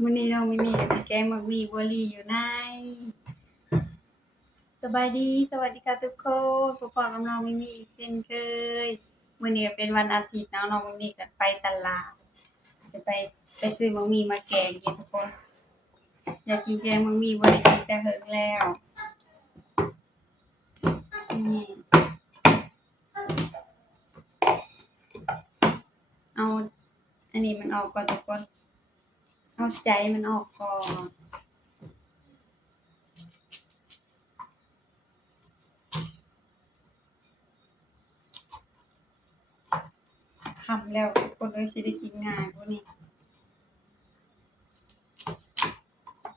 มื้อนี้น้องมิมี่ก็สิแกงมักมี่บัวลี่อยู่ในสบายดีสวัสดีค่ะทุกคนพบกับน้องมิมี่อีกเช่นเคยมื้อนี้ก็เป็นวันอาทิตย์เนาะน้องมิมี่ก็ไปตลาดจะไปซื้อมักมี่มาแกงกินทุกคนอยากกินแกงมักมี่บ่ได้กินแต่เฮิงแล้วนี่เอาอันนี้มันออกก่อนทุกคนเอาใจมันออกก่อนค่ำแล้วทุกคนเอ้ยสิได้กินง่ายบ่นี่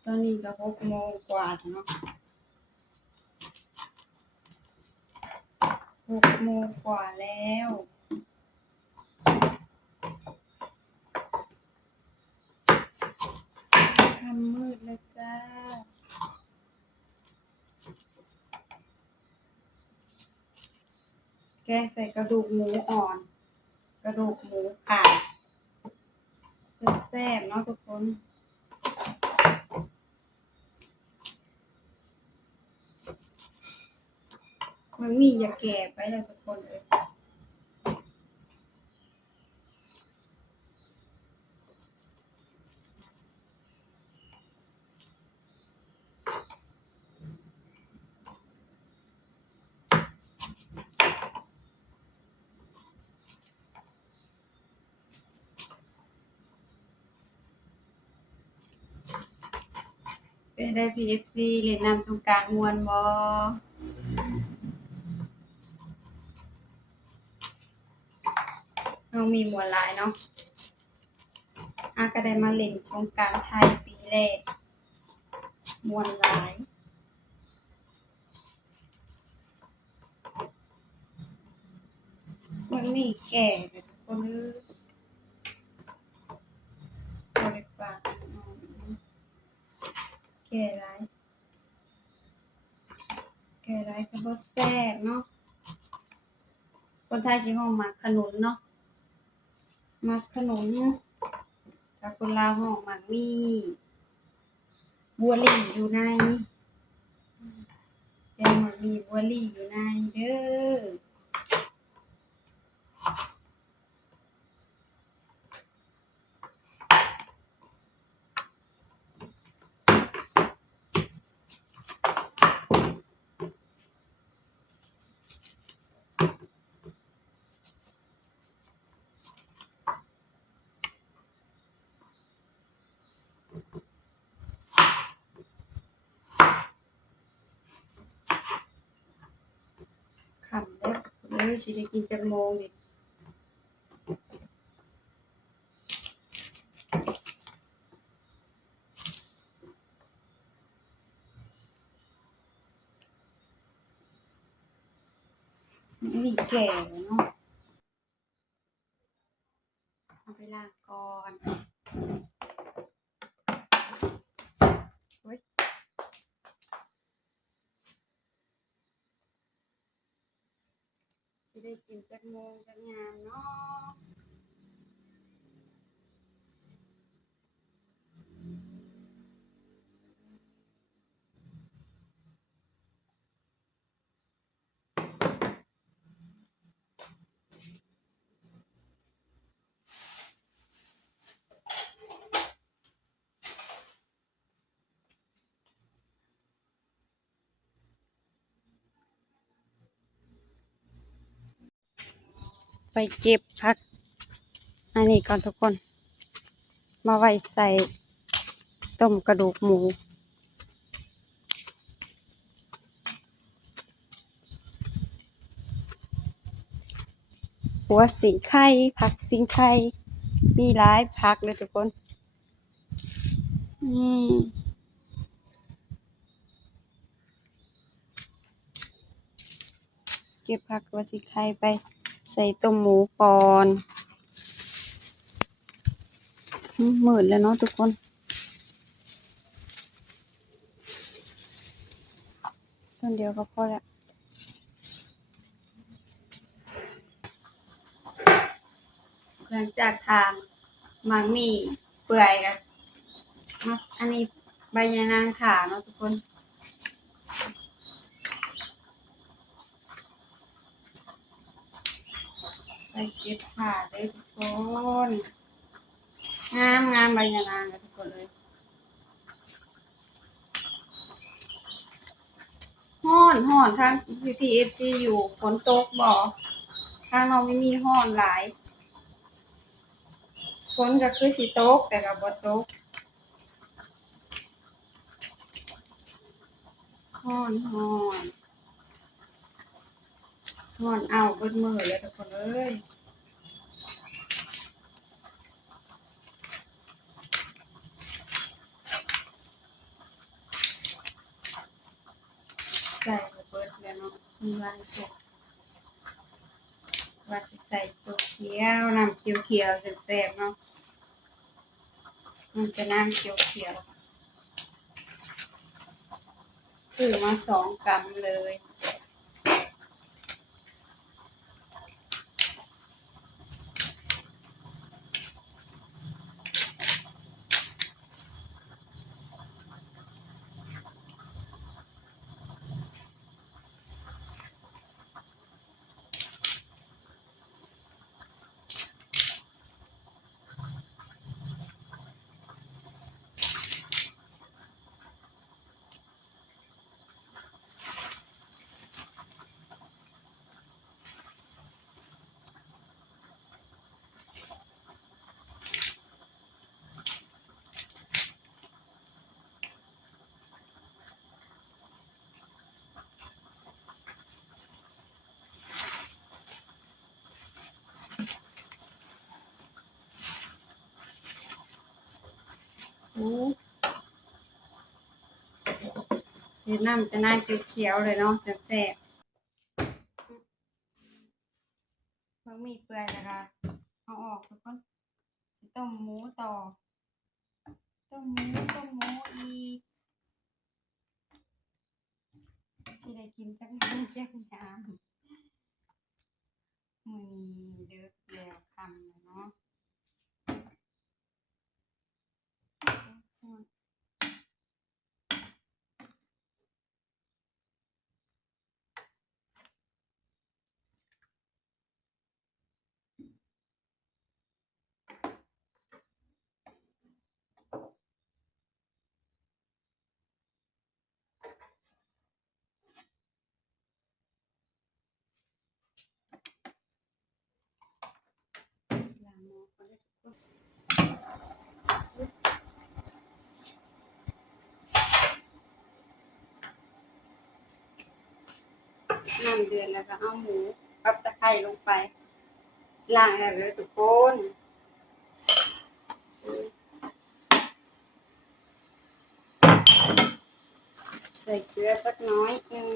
ตอนนี้ก็6 โมงกว่าแล้วเนาะ6 โมงกว่าแล้วค่ำมืดแล้วจ้าแกงใส่กระดูกหมูอ่อนกระดูกหมูไก่แซ่บๆเนาะทุกคนมันมีอย่าแก่ไปเลยทุกคนเลยเป็นได้ PFC เล่นน้ำสงกรานต์ม่วนบ่น้องมีม่วนหลายเนาะก็ได้มาเล่นสงกรานต์ไทยปีแรกม่วนหลายมันมีแก่เลยทุกคนเอ้ยบ่ได้ฝากน้องแก่หลายก็บ่แซ่บเนาะคนไทยสิฮ้องมักขนุนเนาะมักขนุนถ้าคนลาวฮ้องมักมี่บัวลี่อยู่ในแกงมักมี่บัวลี่อยู่ในเด้อค่ำแล้วเอ้ยสิได้กินจักโมงนี่มีแก่เนาะเอาไปล้างก่อนโอ๊ยสิได้กินจักโมงจักยามเนาะไปเก็บผักอันนี้ก่อนทุกคนมาไว้ใส่ต้มกระดูกหมูหัวสิงไข่ผักสิงไข่มีหลายผักเลยทุกคนนี่เก็บผักหัวสิงไข่ไปใส่ต้มหมูก่อนมืดแล้วเนาะทุกคนต้นเดียวก็พอแล้วหลังจากทานมังมี่ ปื่อยกันมาอันนี้ใบยานางถาเนาะทุกคนไปเก็บผ่าเลยทุกคนงามใบยานางกันทุกคนเลยฮ้อนทาง PPFC อยู่ฝนตกบ่ทางเราไม่มีฮ้อนหลายฝนก็คือสิตกแต่ก็บ่ตกฮ้อนเอาเบิดมื้อเลยทุกคนเอ้ยใส่เบิดแล้วเนาะมีวันตกว่าสิใส่เขียวน้ำเขียวแซ่บๆเนาะมันจะน้ำเขียวซื้อมา2 กรัมเลยเฮ็ดน้ำจะน้ำเขียวเลยเนาะแซ่บๆมันมีเปื่อยแล้วก็เอาออกทุกคนสิต้มหมูต่อต้มหมูอีกสิได้กินจักมื้อจักยามมื้อนี้ดึกแล้วค่ำแล้วเนาะล้างหม้อก่อนเด้อทุกคนน้ำเดือดแล้วก็เอาหมูกับตะไคร้ลงไปล้างแล้วเด้อทุกคนใส่เกลือสักน้อยหนึ่ง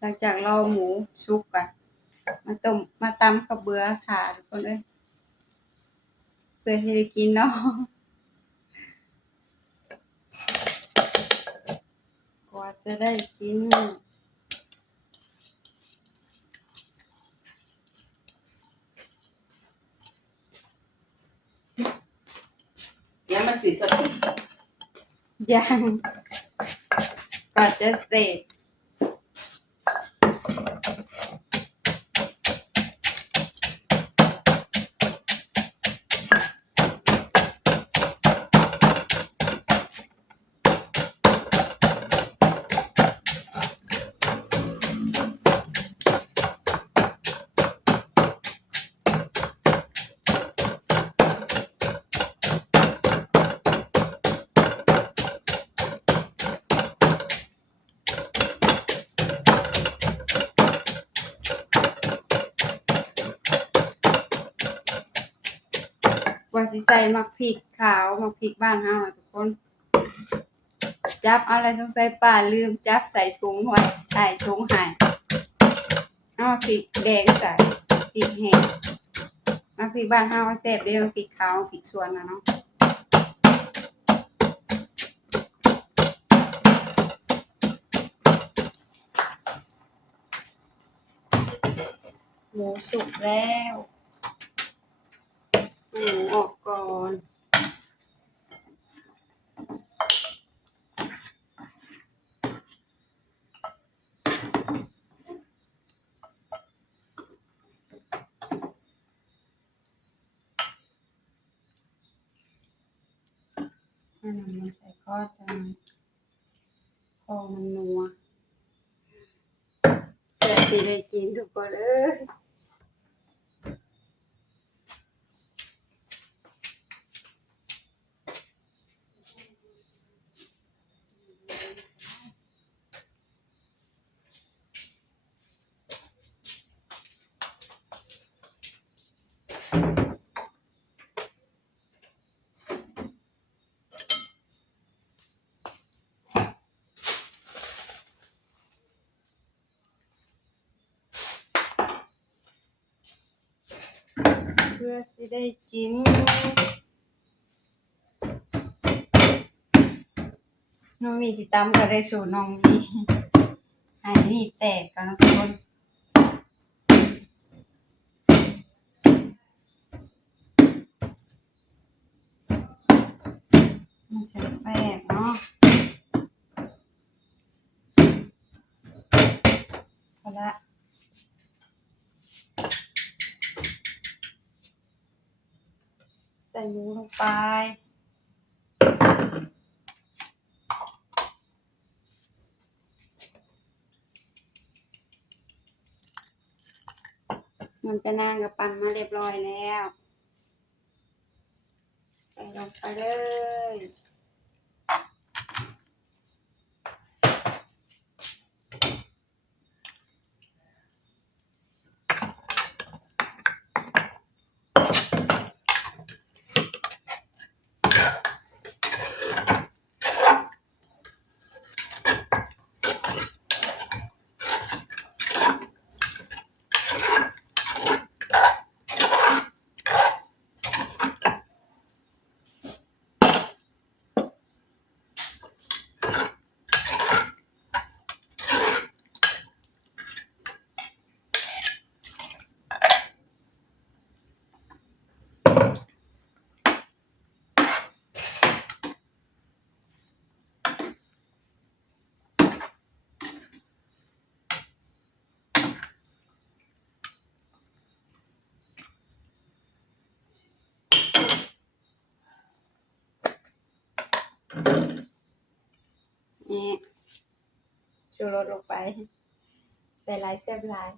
หลังจากเราหมูสุกอะมาต้มมาตำข้าวเบื่อถ่าทุกคนเอ้ยเพื่อที่ได้กินเนาะกว่าจะได้กินแล้วมันสีสดยังกว่าจะเสร็จ ว่าสิใส่มักพริกขาวมักพริกบ้านเฮาอะทุกคนจับเอาแล้วสงสัยป้าลืมจับใส่ถุงไว้ใส่ถุงให้เอาพริกแดงใส่พริกแห้งมักพริกบ้านเฮาแซ่บเด้มักพริกขาวพริกสวนน่ะเนาะหมูสุกแล้วหมูออกก่อนมันใส่ข้อจังพอมันนัวเพื่อสิได้กินทุกคนเอ้ยเพื่อสิได้กินน้องมีสิตำก็ได้สูตรน้องมีให้นี่แตกกันนะทุกคนมันจะแซ่บเนาะพอละใส่หมูลงไปมันจะนางกับปั่นมาเรียบร้อยแล้วใส่ลงไปเลยนี่ชูรสลงไปใส่หลายแซ่บหลาย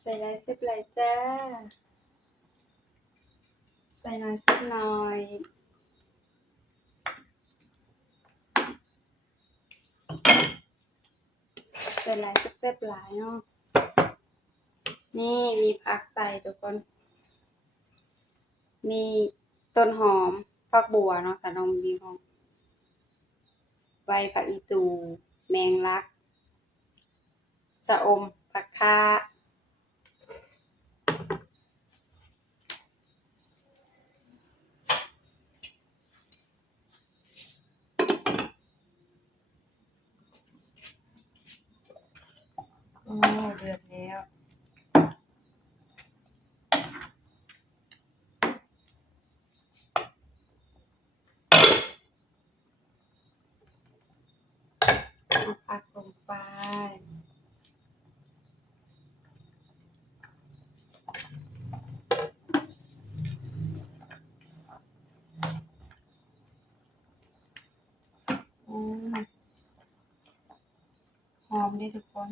ใส่หลายแซ่บหลายจ้าใส่หน่อยแซ่บหน่อยใส่หลายแซ่บหลายเนาะนี่มีผักใส่ทุกคนมีต้นหอมผักบัวเนาะแต่น้องมีของใบผักอีตูแมงลักสะอมผักคะโอ้เดือดแล้วเอาผักลงไปหอมดีทุกคน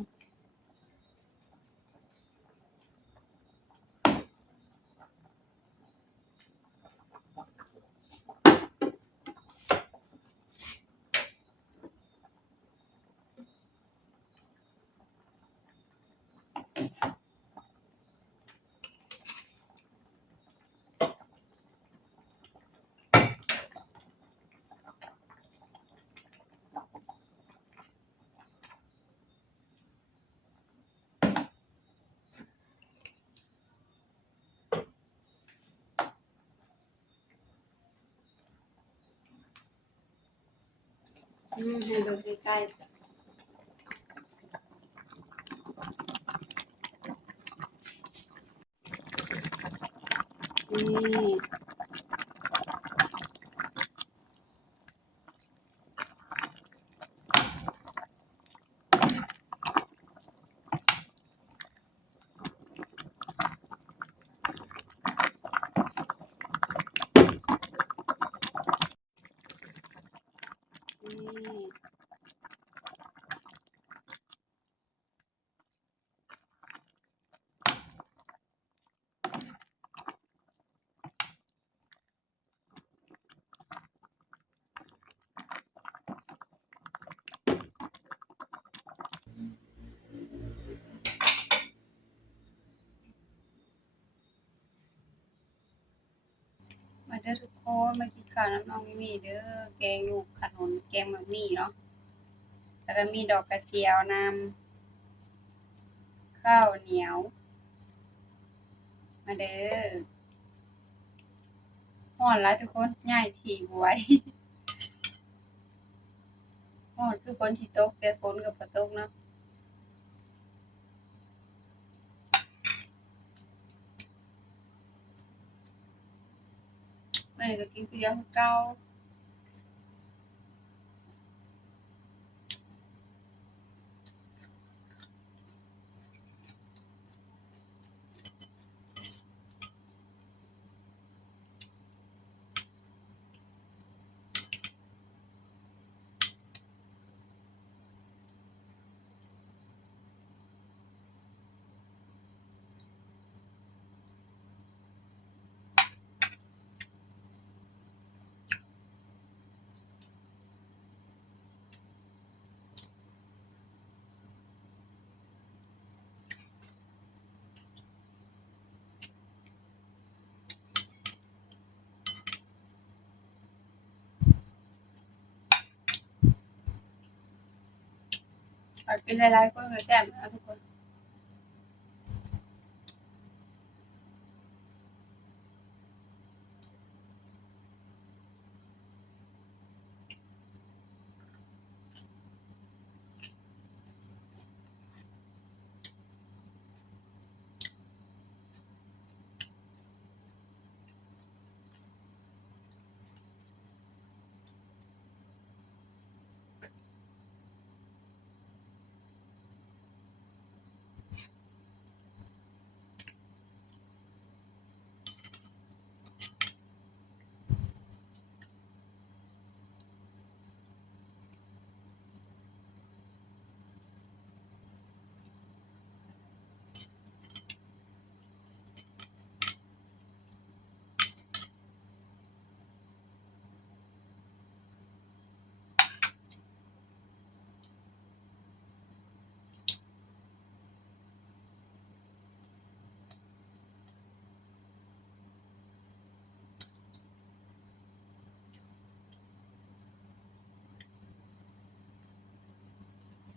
ให้ดูใกล้ๆนี่มาเด้อทุกคนมากินข้าวน้ำน้องมิมี่เด้อแกงลูกขนุนแกงหมักหมี่เนาะแล้วก็มีดอกกระเจียวนำข้าวเหนียวมาเด้อฮ้อนหลายทุกคนย้ายที่บ่ไหวฮ้อนคือฝนสิตกแต่ฝนก็บ่ตกเนาะมื้อนี้ก็กินคือเดียวคือเก่ากินหลายๆคนก็แซ่บนะทุกคน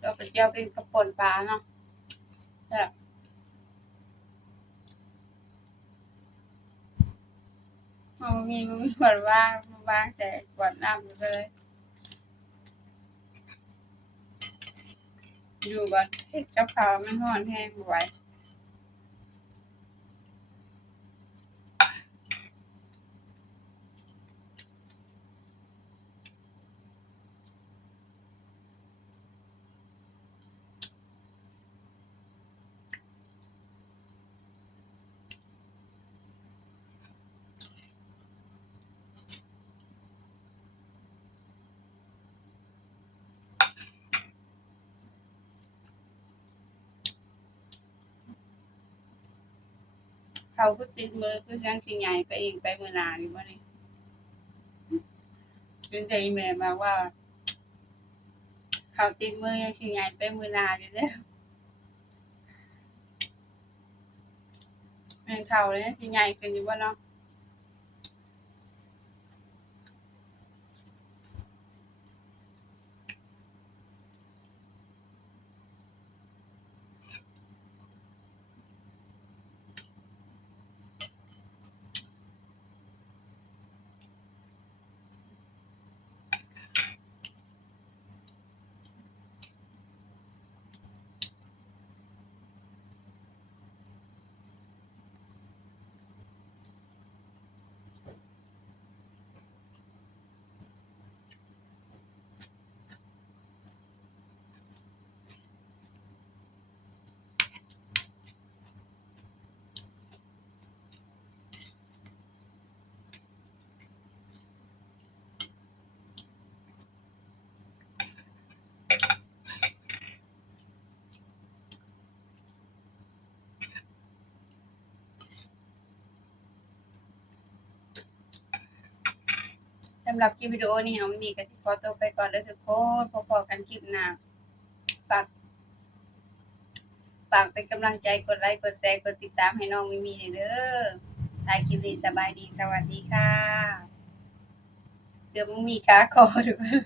ดอกกระเจียวเป็นกับป่นปลาเนาะแซ่บบ่มีขวดวางแต่ขวดน้ำอยู่เลยอยู่ก่อนเฮ็ดกับข้าวมันร้อนแรงบ่ไหวข้าวคือติดมือคือจั่งสิใหญ่ไปอีกไปมื้อหน้านี่บ่นี่จนแต่อีแม่บอกว่าข้าวติดมือยังสิใหญ่ไปมื้อหน้าอยู่เด้อแม่นข้าวเลยยังสิใหญ่ขึ้นอยู่บ่เนาะ สำหรับคลิปวิดีโอนี้น้องมิมี่ก็สิขอตัวไปก่อนเด้อทุกคนพบกันคลิปหน้าฝากเป็นกำลังใจกดไลค์กดแชร์กดติดตามให้น้องมิมี่เด้อท้ายคลิปนี้สบายดีสวัสดีค่ะเดี๋ยวมึงมีขาคอทุกคน